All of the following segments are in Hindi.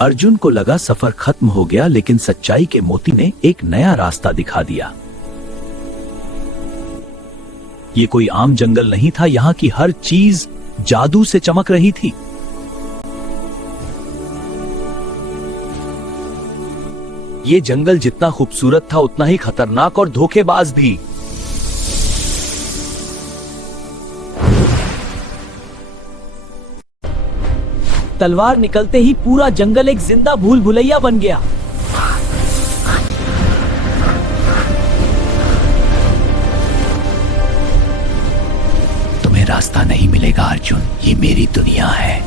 अर्जुन को लगा सफर खत्म हो गया, लेकिन सच्चाई के मोती ने एक नया रास्ता दिखा दिया। ये कोई आम जंगल नहीं था, यहाँ की हर चीज जादू से चमक रही थी। ये जंगल जितना खूबसूरत था उतना ही खतरनाक और धोखेबाज भी। तलवार निकलते ही पूरा जंगल एक जिंदा भूल भुलैया बन गया। तुम्हें रास्ता नहीं मिलेगा अर्जुन, ये मेरी दुनिया है।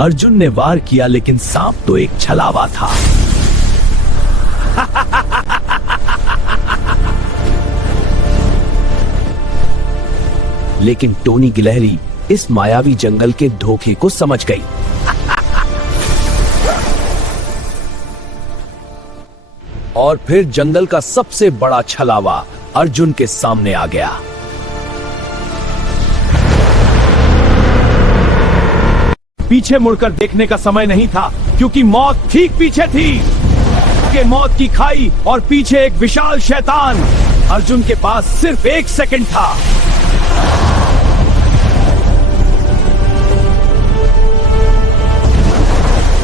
अर्जुन ने वार किया, लेकिन सांप तो एक छलावा था। लेकिन टोनी गिलहरी इस मायावी जंगल के धोखे को समझ गई। और फिर जंगल का सबसे बड़ा छलावा अर्जुन के सामने आ गया। पीछे मुड़कर देखने का समय नहीं था, क्योंकि मौत ठीक पीछे थी। के मौत की खाई और पीछे एक विशाल शैतान। अर्जुन के पास सिर्फ 1 सेकंड था।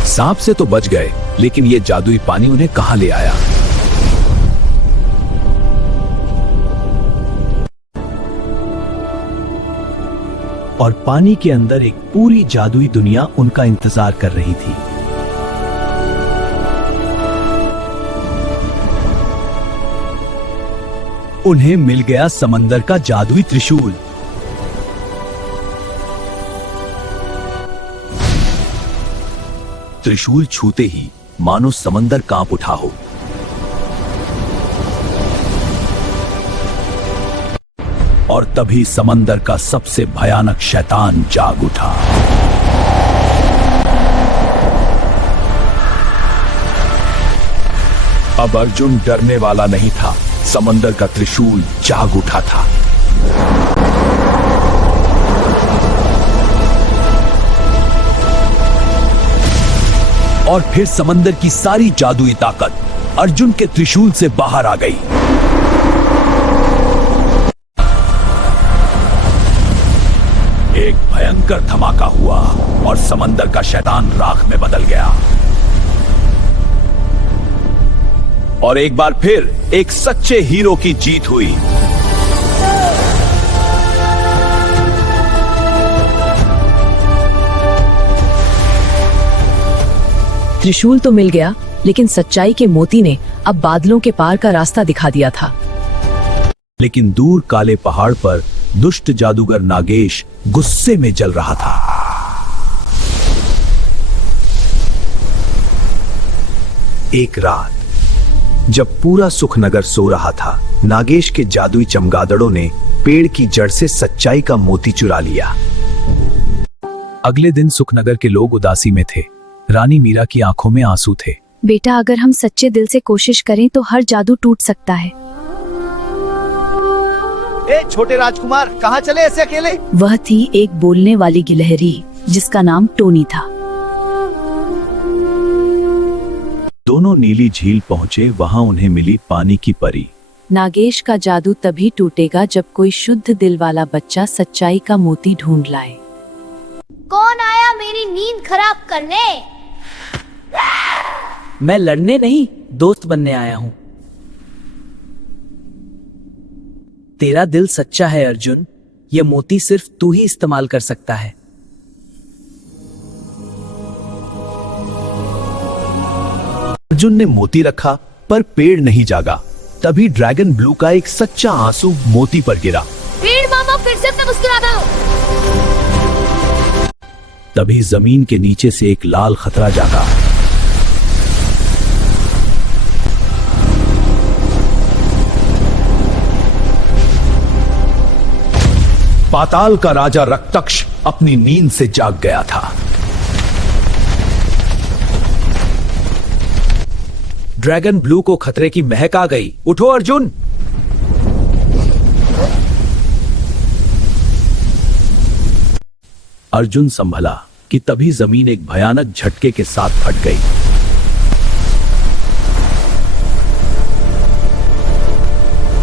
सांप से तो बच गए, लेकिन ये जादुई पानी उन्हें कहां ले आया। और पानी के अंदर एक पूरी जादुई दुनिया उनका इंतजार कर रही थी। उन्हें मिल गया समंदर का जादुई त्रिशूल। त्रिशूल छूते ही मानो समंदर कांप उठा हो। और तभी समंदर का सबसे भयानक शैतान जाग उठा। अब अर्जुन डरने वाला नहीं था, समंदर का त्रिशूल जाग उठा था। और फिर समंदर की सारी जादुई ताकत अर्जुन के त्रिशूल से बाहर आ गई। एक भयंकर धमाका हुआ और समंदर का शैतान राख में बदल गया। और एक बार फिर एक सच्चे हीरो की जीत हुई। त्रिशूल तो मिल गया, लेकिन सच्चाई के मोती ने अब बादलों के पार का रास्ता दिखा दिया था। लेकिन दूर काले पहाड़ पर दुष्ट जादूगर नागेश गुस्से में जल रहा था। एक रात जब पूरा सुखनगर सो रहा था, नागेश के जादुई चमगादड़ों ने पेड़ की जड़ से सच्चाई का मोती चुरा लिया। अगले दिन सुखनगर के लोग उदासी में थे। रानी मीरा की आंखों में आंसू थे। बेटा, अगर हम सच्चे दिल से कोशिश करें तो हर जादू टूट सकता है। छोटे राजकुमार, कहाँ चले ऐसे अकेले? वह थी एक बोलने वाली गिलहरी जिसका नाम टोनी था। दोनों नीली झील पहुँचे। वहाँ उन्हें मिली पानी की परी। नागेश का जादू तभी टूटेगा जब कोई शुद्ध दिल वाला बच्चा सच्चाई का मोती ढूंढ लाए। कौन आया मेरी नींद खराब करने? मैं लड़ने नहीं, दोस्त बनने आया हूँ। तेरा दिल सच्चा है अर्जुन, ये मोती सिर्फ तू ही इस्तेमाल कर सकता है। अर्जुन ने मोती रखा, पर पेड़ नहीं जागा। तभी ड्रैगन ब्लू का एक सच्चा आंसू मोती पर गिरा। पेड़ मामा फिर से मुस्कुरा दो। तभी जमीन के नीचे से एक लाल खतरा जागा। पाताल का राजा रक्तक्ष अपनी नींद से जाग गया था। ड्रैगन ब्लू को खतरे की महक आ गई। उठो अर्जुन। अर्जुन संभला कि तभी जमीन एक भयानक झटके के साथ फट गई।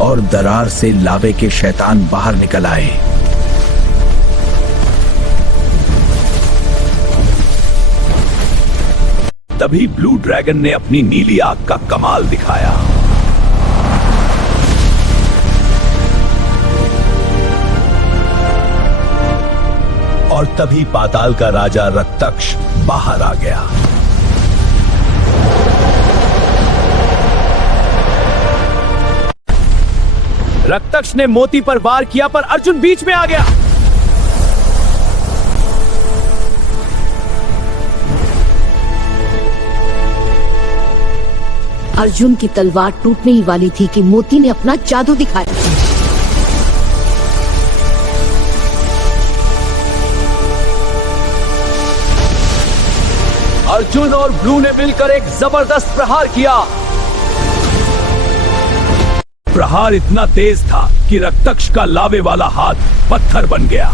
और दरार से लावे के शैतान बाहर निकल आए। तभी ब्लू ड्रैगन ने अपनी नीली आग का कमाल दिखाया। और तभी पाताल का राजा रक्तक्ष बाहर आ गया। रक्तक्ष ने मोती पर वार किया, पर अर्जुन बीच में आ गया। अर्जुन की तलवार टूटने ही वाली थी कि मोती ने अपना जादू दिखाया। अर्जुन और ब्लू ने मिलकर एक जबरदस्त प्रहार किया। प्रहार इतना तेज था कि रक्तक्ष का लावे वाला हाथ पत्थर बन गया।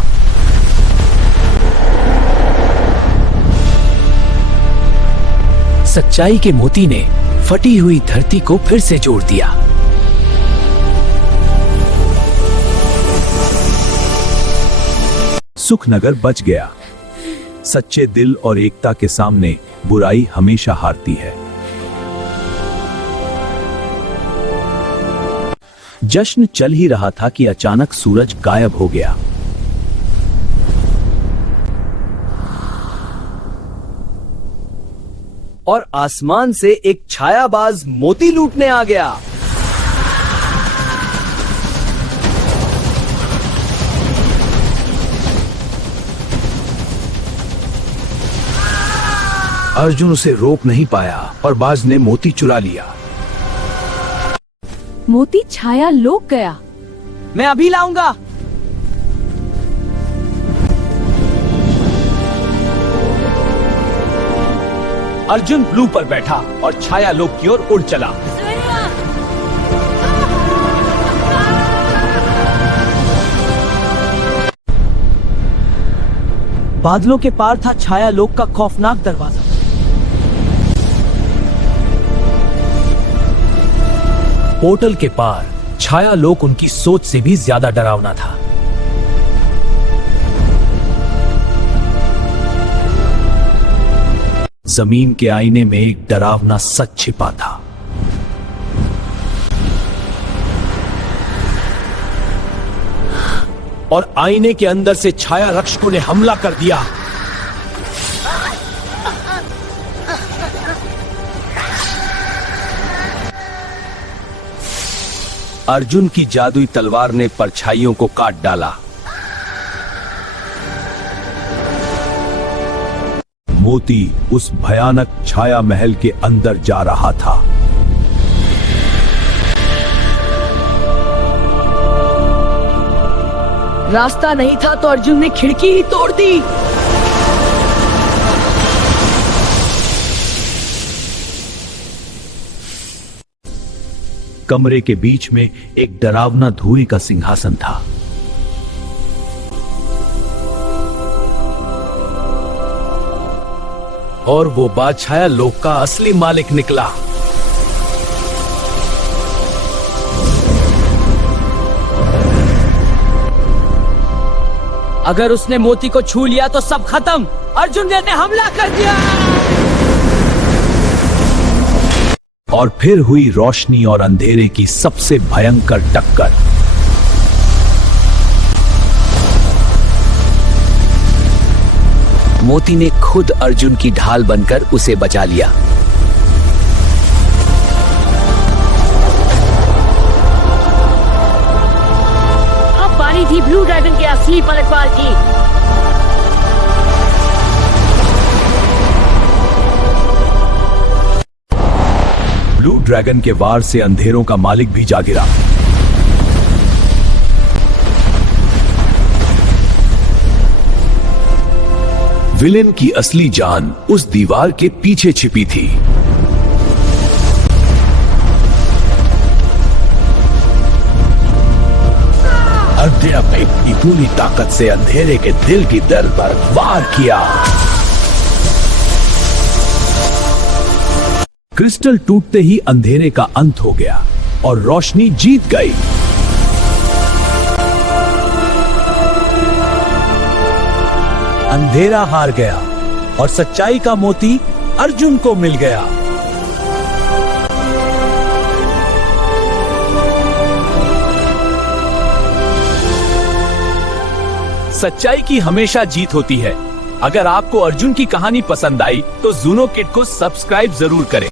सच्चाई के मोती ने फटी हुई धरती को फिर से जोड़ दिया। सुखनगर बच गया। सच्चे दिल और एकता के सामने बुराई हमेशा हारती है। जश्न चल ही रहा था कि अचानक सूरज गायब हो गया। और आसमान से एक छायाबाज मोती लूटने आ गया। अर्जुन उसे रोक नहीं पाया और बाज ने मोती चुरा लिया। मोती छाया लोक गया। मैं अभी लाऊंगा। अर्जुन ब्लू पर बैठा और छाया लोक की ओर उड़ चला। बादलों के पार था छाया लोक का खौफनाक दरवाजा। पोर्टल के पार छाया लोक उनकी सोच से भी ज्यादा डरावना था। जमीन के आईने में एक डरावना सच छिपा था। और आईने के अंदर से छाया रक्षकों ने हमला कर दिया। अर्जुन की जादुई तलवार ने परछाइयों को काट डाला। मोती उस भयानक छाया महल के अंदर जा रहा था। रास्ता नहीं था तो अर्जुन ने खिड़की ही तोड़ दी। कमरे के बीच में एक डरावना धुएं का सिंहासन था। और वो बादशाह लोक का असली मालिक निकला। अगर उसने मोती को छू लिया तो सब खत्म। अर्जुन ने हमला कर दिया। और फिर हुई रोशनी और अंधेरे की सबसे भयंकर टक्कर। मोती ने खुद अर्जुन की ढाल बनकर उसे बचा लिया। अब बारी थी ब्लू ड्रैगन के असली पलटवार की। ब्लू ड्रैगन के वार से अंधेरों का मालिक भी जा गिरा। विलेन की असली जान उस दीवार के पीछे छिपी थी। ने अपनी पूरी ताकत से अंधेरे के दिल की दिल पर वार किया। क्रिस्टल टूटते ही अंधेरे का अंत हो गया और रोशनी जीत गई। अंधेरा हार गया और सच्चाई का मोती अर्जुन को मिल गया। सच्चाई की हमेशा जीत होती है। अगर आपको अर्जुन की कहानी पसंद आई तो जूनो किड को सब्सक्राइब जरूर करें।